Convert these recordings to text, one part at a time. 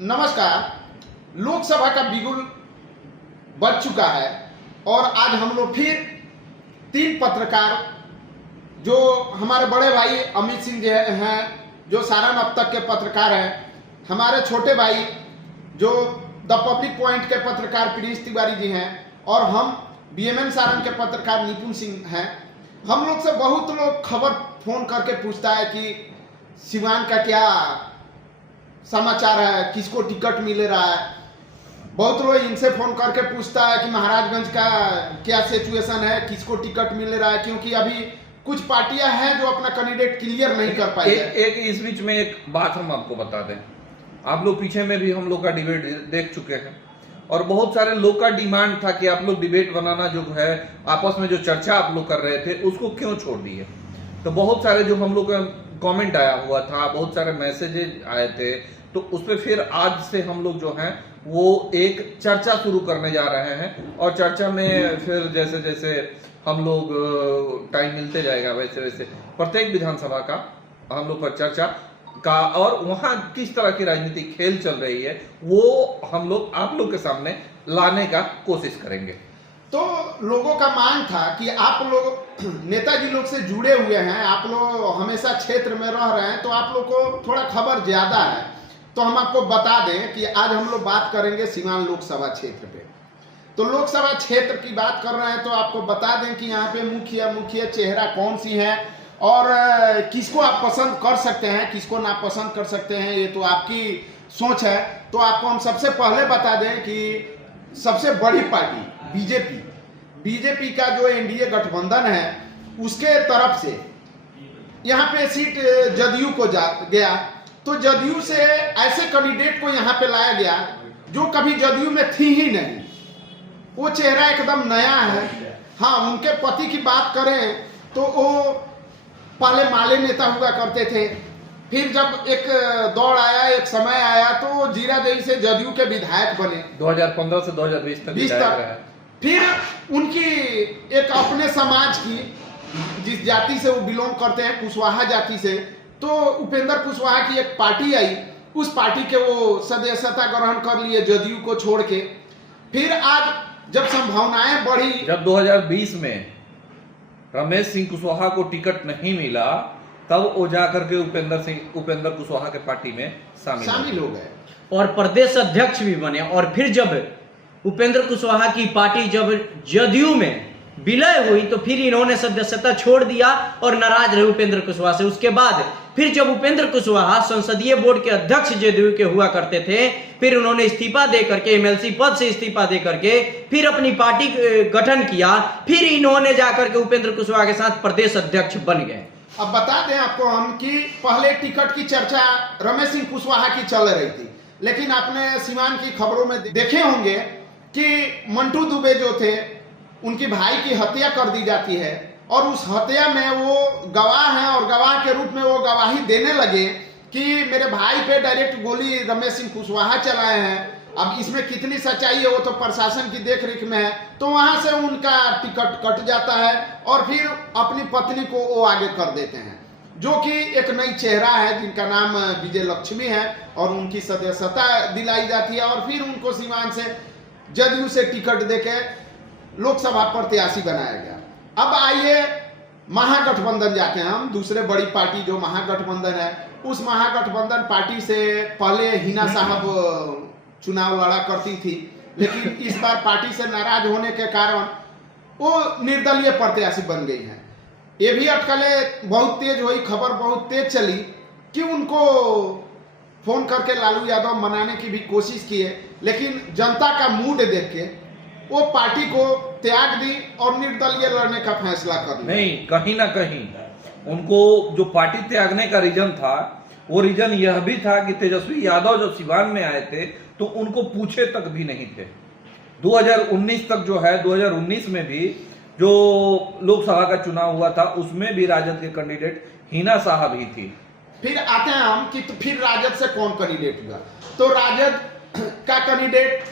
नमस्कार। लोकसभा का बिगुल बज चुका है और आज हम लोग फिर 3 पत्रकार जो हमारे बड़े भाई अमित सिंह जी हैं, जो सारण अब तक के पत्रकार हैं, हमारे छोटे भाई जो द पब्लिक पॉइंट के पत्रकार प्रिंस तिवारी जी हैं और हम बीएमएन सारण के पत्रकार निपुण सिंह हैं। हम लोग से बहुत लोग खबर फोन करके पूछता है कि सिवान का क्या समाचार है, किसको टिकट मिल रहा है। बहुत लोग इनसे फोन करके पूछता है कि महाराजगंज का क्या सिचुएशन है, किसको टिकट मिल रहा है, क्योंकि अभी कुछ पार्टियां हैं जो अपना कैंडिडेट क्लियर नहीं कर पाई है। एक इस बीच में एक बात हम आपको बता दें, आप लोग पीछे में भी हम लोग का डिबेट देख चुके हैं और बहुत सारे लोग का डिमांड था कि आप लोग डिबेट बनाना जो है, आपस में जो चर्चा आप लोग कर रहे थे उसको क्यों छोड़ दिए। तो बहुत सारे जो हम लोग का कमेंट आया हुआ था, बहुत सारे मैसेजेस आए थे, तो उस पर फिर आज से हम लोग जो हैं वो एक चर्चा शुरू करने जा रहे हैं और चर्चा में फिर जैसे जैसे हम लोग टाइम मिलते जाएगा वैसे वैसे प्रत्येक विधानसभा का हम लोग पर चर्चा का और वहाँ किस तरह की राजनीतिक खेल चल रही है वो हम लोग आप लोग के सामने लाने का कोशिश करेंगे। तो लोगों का मांग था कि आप लोग नेताजी लोग से जुड़े हुए हैं, आप लोग हमेशा क्षेत्र में रह रहे हैं, तो आप लोग को थोड़ा खबर ज्यादा है। तो हम आपको बता दें कि आज हम लोग बात करेंगे सीवान लोकसभा क्षेत्र पे। तो लोकसभा क्षेत्र की बात कर रहे हैं तो आपको बता दें कि यहाँ पे मुख्य चेहरा कौन सी है और किसको आप पसंद कर सकते हैं, किसको नापसंद कर सकते हैं, ये तो आपकी सोच है। तो आपको हम सबसे पहले बता दें कि सबसे बड़ी पार्टी बीजेपी का जो एनडीए गठबंधन है उसके तरफ से यहाँ पे सीट जदयू को गया। तो जदयू से ऐसे कैंडिडेट को यहाँ पे लाया गया जो कभी जदयू में थी ही नहीं, वो चेहरा एकदम नया है। हाँ, उनके पति की बात करें तो वो पहले माले नेता हुआ करते थे, फिर जब एक दौड़ आया, एक समय आया तो जीरादेई से जदयू के विधायक बने 2015 से 2020 तक। फिर उनकी एक अपने समाज की जिस जाति से वो बिलोंग करते हैं, कुशवाहा जाति से, तो उपेंद्र कुशवाहा की एक पार्टी आई, उस पार्टी के वो सदस्यता ग्रहण कर लिए जदयू को छोड़ के। फिर आज जब संभावनाएं बढ़ी, जब 2020 में रमेश सिंह कुशवाहा को टिकट नहीं मिला तब वो जाकर के उपेंद्र कुशवाहा के पार्टी में शामिल हो गए और प्रदेश अध्यक्ष भी बने। और फिर जब उपेंद्र कुशवाहा की पार्टी जब जदयू में विलय हुई तो फिर इन्होंने सदस्यता छोड़ दिया और नाराज रहे उपेंद्र कुशवाहा से। उसके बाद फिर जब उपेंद्र कुशवाहा संसदीय बोर्ड के अध्यक्ष जदयू के हुआ करते थे, फिर उन्होंने इस्तीफा दे करके एमएलसी पद से इस्तीफा दे करके फिर अपनी पार्टी गठन किया, फिर इन्होंने जाकर के उपेंद्र कुशवाहा के साथ प्रदेश अध्यक्ष बन गए। अब बता दें आपको हम कि पहले टिकट की चर्चा रमेश सिंह कुशवाहा की चल रही थी, लेकिन आपने सीवान की खबरों में देखे होंगे कि मंटू दुबे जो थे उनकी भाई की हत्या कर दी जाती है और उस हत्या में वो गवाह हैं और गवाह के रूप में वो गवाही देने लगे कि मेरे भाई पे डायरेक्ट गोली रमेश सिंह कुशवाहा चलाए हैं। अब इसमें कितनी सच्चाई है वो तो प्रशासन की देखरेख में है। तो वहां से उनका टिकट कट जाता है और फिर अपनी पत्नी को वो आगे कर देते हैं, जो कि एक नई चेहरा है जिनका नाम विजय लक्ष्मी है और उनकी सदस्यता दिलाई जाती है और फिर उनको सीवान से जदयू से टिकट देके लोकसभा प्रत्याशी बनाया गया। अब आइए महागठबंधन जाते हैं हम, दूसरे बड़ी पार्टी जो महागठबंधन है, उस महागठबंधन पार्टी से पहले हिना साहब चुनाव लड़ा करती थी, लेकिन इस बार पार्टी से नाराज होने के कारण वो निर्दलीय प्रत्याशी बन गई हैं। ये भी अटकलें बहुत तेज हुई, खबर बहुत तेज चली कि उनको फोन करके लालू यादव मनाने की भी कोशिश की है, लेकिन जनता का मूड देख के वो पार्टी को त्याग दी और निर्दलीय लड़ने का फैसला कर लिया। नहीं, कहीं ना कहीं उनको जो पार्टी त्यागने का रीजन था वो रीजन यह भी था कि तेजस्वी यादव जब सिवान में आए थे तो उनको पूछे तक भी नहीं थे। 2019 तक जो है, 2019 में भी जो लोकसभा का चुनाव हुआ था उसमें भी राजद के कैंडिडेट हिना साहब ही थी। फिर आते हैं हम कि तो फिर राजद से कौन कैंडिडेट हुआ, तो राजद का कैंडिडेट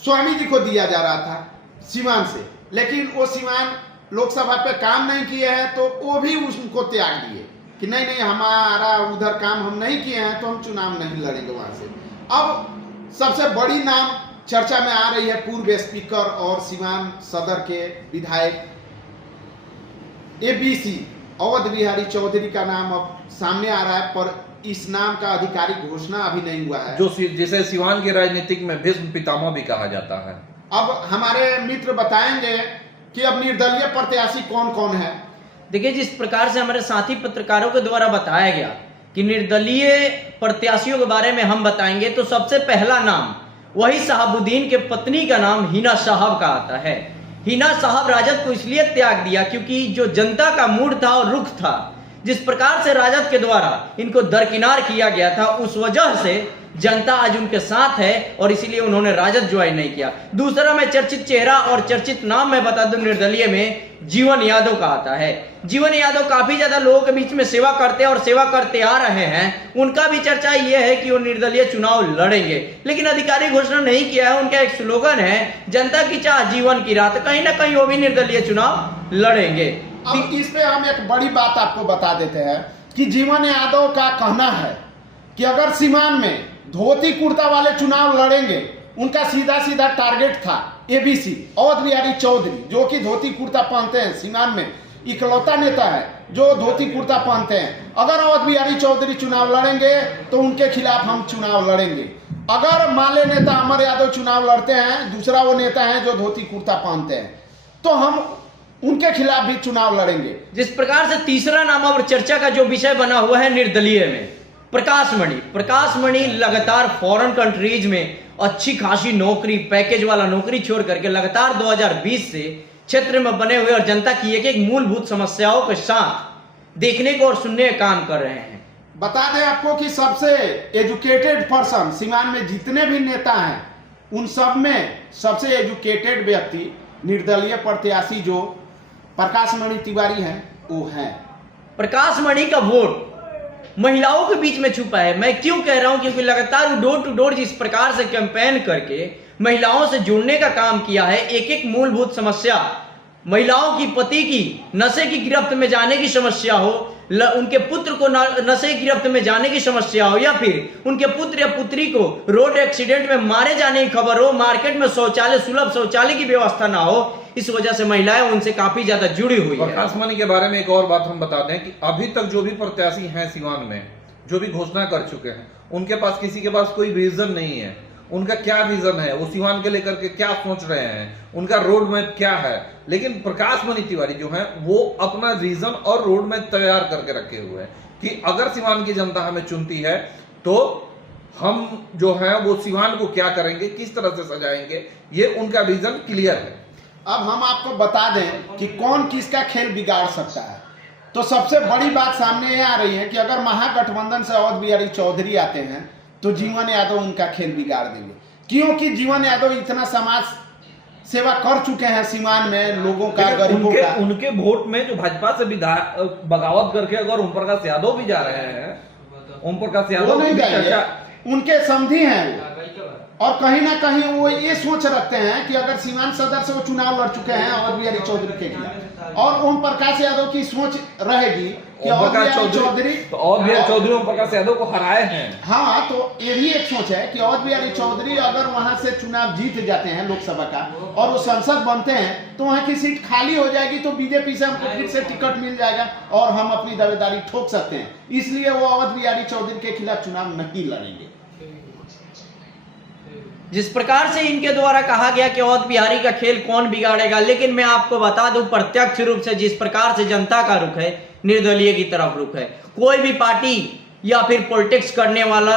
स्वामी जी को दिया जा रहा था सीवान से, लेकिन वो सीवान लोकसभा पे काम नहीं किए हैं तो वो भी उनको त्याग दिए कि नहीं हमारा उधर काम हम नहीं किए हैं तो हम चुनाव नहीं लड़ेंगे वहां से। अब सबसे बड़ी नाम चर्चा में आ रही है पूर्व स्पीकर और सीवान सदर के विधायक एबीसी अवध बिहारी चौधरी का नाम अब सामने आ रहा है, पर इस नाम का आधिकारिक घोषणा अभी नहीं हुआ है, जिसे सिवान के राजनीतिक में भीष्म पितामह भी कहा जाता है। अब हमारे मित्र बताएंगे कि अब निर्दलीय प्रत्याशी कौन कौन है। देखिए, जिस प्रकार से हमारे साथी पत्रकारों के द्वारा बताया गया कि निर्दलीय प्रत्याशियों के बारे में हम बताएंगे, तो सबसे पहला नाम वही शहाबुद्दीन के पत्नी का नाम हिना साहब का आता है। हिना साहब राजद को इसलिए त्याग दिया क्योंकि जो जनता का मूड था और रुख था, जिस प्रकार से राजद के द्वारा इनको दरकिनार किया गया था, उस वजह से जनता आज उनके साथ है और इसीलिए उन्होंने राजद ज्वाइन नहीं किया। दूसरा मैं चर्चित चेहरा और चर्चित नाम मैं बता दूं, निर्दलीय में जीवन यादव का आता है। जीवन यादव काफी ज्यादा लोगों के बीच में सेवा करते और सेवा करते आ रहे हैं। उनका भी चर्चा यह है कि वो निर्दलीय चुनाव लड़ेंगे, लेकिन अधिकारी घोषणा नहीं किया है। उनका एक स्लोगन है, जनता की चाह जीवन की राह, कहीं ना कहीं वो भी निर्दलीय चुनाव लड़ेंगे। अब इस पे हम एक बड़ी बात आपको बता देते हैं कि जीवन यादव का कहना है कि अगर सीवान में धोती कुर्ता वाले चुनाव लड़ेंगे, उनका सीधा सीधा टारगेट था एबीसी अवध बिहारी चौधरी, जो कि धोती कुर्ता पहनते हैं, सीवान में इकलौता नेता है जो धोती कुर्ता पहनते हैं। अगर अवध बिहारी चौधरी चुनाव लड़ेंगे तो उनके खिलाफ हम चुनाव लड़ेंगे। अगर माले नेता अमर यादव चुनाव लड़ते हैं, दूसरा वो नेता है जो धोती कुर्ता पहनते हैं, तो हम उनके खिलाफ भी चुनाव लड़ेंगे। जिस प्रकार से तीसरा नाम और चर्चा का जो विषय बना हुआ है निर्दलीय में, प्रकाश मणि लगातार फॉरेन कंट्रीज में अच्छी खासी नौकरी, पैकेज वाला नौकरी छोड़ करके लगातार 2020 से क्षेत्र में बने हुए और जनता की एक एक मूलभूत समस्याओं के साथ देखने को और सुनने का काम कर रहे हैं। बता दें आपको कि सबसे एजुकेटेड पर्सन सीवान में जितने भी नेता हैं, उन सब में सबसे एजुकेटेड व्यक्ति निर्दलीय प्रत्याशी जो प्रकाश मणि तिवारी हैं वो हैं। प्रकाश मणि का वोट महिलाओं के बीच में छुपा है। मैं क्यों कह रहा हूं, क्योंकि लगातार डोर टू डोर जिस प्रकार से कैंपेन करके महिलाओं से जुड़ने का काम किया है, एक एक मूलभूत समस्या, महिलाओं की पति की नशे की गिरफ्त में जाने की समस्या हो, उनके पुत्र को नशे की गिरफ्त में जाने की समस्या हो, या फिर उनके पुत्र या पुत्री को रोड एक्सीडेंट में मारे जाने की खबर हो, मार्केट में शौचालय, सुलभ शौचालय की व्यवस्था ना हो, इस वजह से महिलाएं उनसे काफी ज्यादा जुड़ी हुई है। प्रकाश मणि के बारे में एक और बात हम बता दें कि अभी तक जो भी प्रत्याशी हैं सीवान में, जो भी घोषणा कर चुके हैं, उनके पास किसी के पास कोई विजन नहीं है। उनका क्या विजन है, वो सीवान के लेकर के क्या सोच रहे हैं, उनका रोड मैप क्या है। लेकिन प्रकाश मणि तिवारी जो है वो अपना विजन और रोड मैप तैयार करके रखे हुए हैं कि अगर सीवान की जनता हमें चुनती है तो हम जो है वो सीवान को क्या करेंगे, किस तरह से सजाएंगे, ये उनका विजन क्लियर है। अब हम आपको बता दें कि कौन किसका खेल बिगाड़ सकता है। तो सबसे बड़ी बात सामने ये आ रही है कि अगर महागठबंधन से अवध बिहारी चौधरी आते हैं तो जीवन यादव उनका खेल बिगाड़ देंगे, क्योंकि जीवन यादव इतना समाज सेवा कर चुके हैं सीवान में, लोगों का, गरीबों का। उनके वोट में जो भाजपा से बगावत करके अगर ओम प्रकाश यादव भी जा रहे हैं, ओम प्रकाश यादव नहीं जाएंगे, उनके समधी हैं वो, और कहीं ना कहीं वो ये सोच रखते हैं कि अगर सीवान सदर से वो चुनाव लड़ चुके हैं अवध बिहारी चौधरी के खिलाफ, और ओम प्रकाश यादव की सोच रहेगी कि अवध बिहारी चौधरी, तो अवध बिहारी चौधरी ओम प्रकाश यादव को हराए हैं। हाँ, तो ये भी एक सोच है कि अवध बिहारी चौधरी अगर वहां से चुनाव जीत जाते हैं लोकसभा का और वो संसद बनते हैं तो वहां की सीट खाली हो जाएगी, तो बीजेपी से हमको फिर से टिकट मिल जाएगा और हम अपनी दावेदारी ठोक सकते हैं। इसलिए वो अवध बिहारी चौधरी के खिलाफ चुनाव नहीं लड़ेंगे। जिस प्रकार से इनके द्वारा कहा गया कि अवध बिहारी का खेल कौन बिगाड़ेगा, लेकिन मैं आपको बता दूं प्रत्यक्ष रूप से जिस प्रकार से जनता का रुख है, निर्दलीय की तरफ रुख है। कोई भी पार्टी या फिर पॉलिटिक्स करने वाला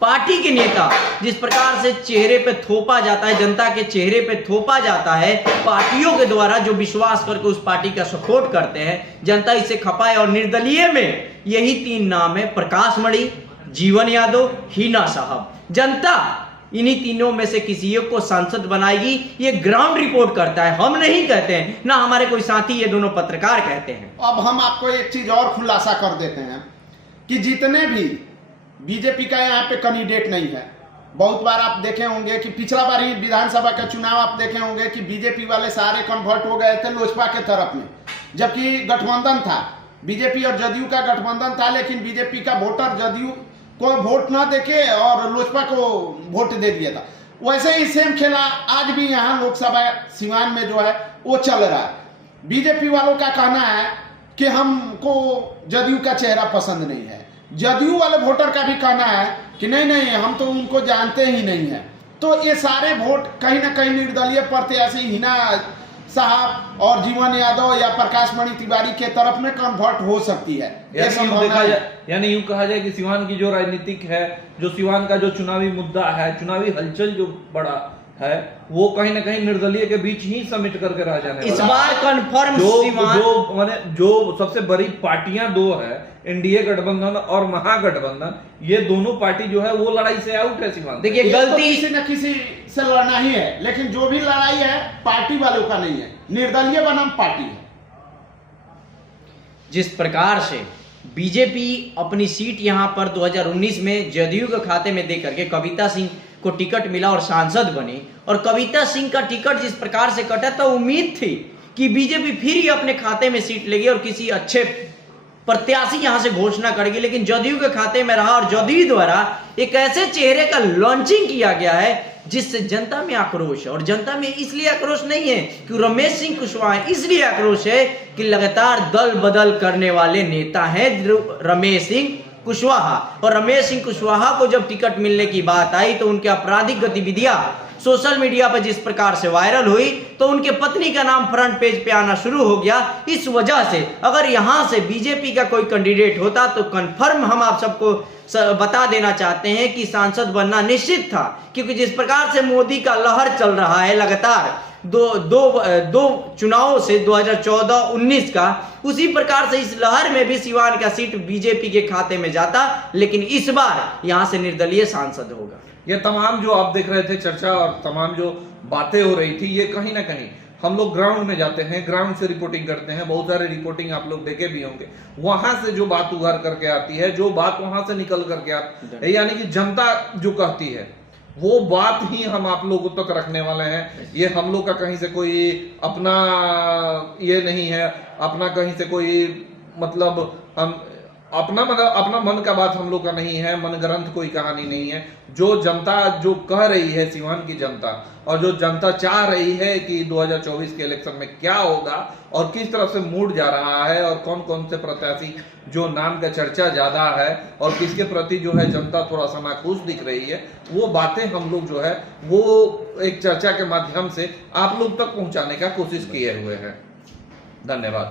पार्टी के नेता जिस प्रकार से चेहरे पे थोपा जाता है, जनता के चेहरे पे थोपा जाता है, पार्टियों के द्वारा जो विश्वास करके उस पार्टी का सपोर्ट करते हैं, जनता इससे खपा है। और निर्दलीय में यही तीन नाम है, प्रकाश मणि, जीवन यादव, हिना साहब। जनता इन्हीं तीनों में से किसी एक को सांसद बनाएगी, ये ग्राउंड रिपोर्ट करता है, हम नहीं कहते हैं, ना हमारे कोई साथी, ये दोनों पत्रकार कहते हैं। अब हम आपको एक चीज और खुलासा कर देते हैं कि जितने भी बीजेपी का यहाँ पे कैंडिडेट नहीं है, बहुत बार आप देखे होंगे कि पिछला बार ही विधानसभा का चुनाव आप देखे होंगे कि बीजेपी वाले सारे कन्वर्ट हो गए थे लोजपा के तरफ में, जबकि गठबंधन था, बीजेपी और जदयू का गठबंधन था, लेकिन बीजेपी का वोटर जदयू को वोट ना देके और लोजपा को वोट दे दिया था। वैसे ही सेम खेला आज भी यहाँ लोकसभा सिवान में जो है वो चल रहा है। बीजेपी वालों का कहना है कि हमको जदयू का चेहरा पसंद नहीं है, जदयू वाले वोटर का भी कहना है कि नहीं हम तो उनको जानते ही नहीं है। तो ये सारे वोट कहीं ना कहीं निर्दलीय प्रत्याशी हिना साहब और जीवन यादव या प्रकाश मणि तिवारी के तरफ में कन्वर्ट हो सकती है। यानी यूं कहा जाए कि सिवान की जो राजनीतिक है, जो सिवान का जो चुनावी मुद्दा है, चुनावी हलचल जो बड़ा है, वो कहीं ना कहीं निर्दलीय के बीच ही समिट करके रह जाने इस बार कंफर्म जो सबसे बड़ी पार्टियां दो है, एनडीए गठबंधन और महागठबंधन, ये दोनों पार्टी जो है वो लड़ाई से आउट है। सिवान देखिए गलती तो किसी न किसी से लड़ना ही है, लेकिन जो भी लड़ाई है पार्टी वालों का नहीं है, निर्दलीय बनाम पार्टी है। जिस प्रकार से बीजेपी अपनी सीट यहां पर 2019 में जदयू के खाते में दे करके कविता सिंह को टिकट मिला और सांसद बनी, और कविता सिंह का टिकट जिस प्रकार से कटा तो उम्मीद थी कि बीजेपी फिर ही अपने खाते में सीट लेगी और किसी अच्छे प्रत्याशी यहां से घोषणा करेगी, लेकिन जदयू के खाते में रहा और जदयू द्वारा एक ऐसे चेहरे का लॉन्चिंग किया गया है जिससे जनता में आक्रोश है। और जनता में इसलिए आक्रोश नहीं है कि रमेश सिंह कुशवाहा, इसलिए आक्रोश है कि लगातार दल बदल करने वाले नेता हैं रमेश सिंह कुशवाहा। और रमेश सिंह कुशवाहा को जब टिकट मिलने की बात आई तो उनकी आपराधिक गतिविधियां सोशल मीडिया पर जिस प्रकार से वायरल हुई तो उनके पत्नी का नाम फ्रंट पेज पे आना शुरू हो गया। इस वजह से अगर यहां से बीजेपी का कोई कैंडिडेट होता तो कंफर्म हम आप सबको बता देना चाहते हैं कि सांसद बनना निश्चित था, क्योंकि जिस प्रकार से मोदी का लहर चल रहा है लगातार दो चुनावों से 2014-19 का, उसी प्रकार से इस लहर में भी सिवान का सीट बीजेपी के खाते में जाता, लेकिन इस बार यहां से निर्दलीय सांसद होगा। ये तमाम जो आप देख रहे थे चर्चा और तमाम जो बातें हो रही थी, ये कहीं ना कहीं हम लोग ग्राउंड में जाते हैं, ग्राउंड से रिपोर्टिंग करते हैं, बहुत सारे रिपोर्टिंग आप लोग देखे भी होंगे, वहां से जो बात उभर करके आती है, जो बात वहां से निकल करके आती है, यानी कि जनता जो कहती है वो बात ही हम आप लोगों तक रखने वाले हैं। ये हम लोग का कहीं से कोई अपना ये नहीं है, अपना कहीं से कोई मतलब हम अपना मन का बात हम लोग का नहीं है, मन ग्रंथ कोई कहानी नहीं है। जो जनता जो कह रही है, सिवान की जनता, और जो जनता चाह रही है कि 2024 के इलेक्शन में क्या होगा और किस तरफ से मूड जा रहा है और कौन कौन से प्रत्याशी जो नाम का चर्चा ज्यादा है और किसके प्रति जो है जनता थोड़ा सा नाखुश दिख रही है, वो बातें हम लोग जो है वो एक चर्चा के माध्यम से आप लोग तक पहुंचाने का कोशिश किए हुए हैं। धन्यवाद।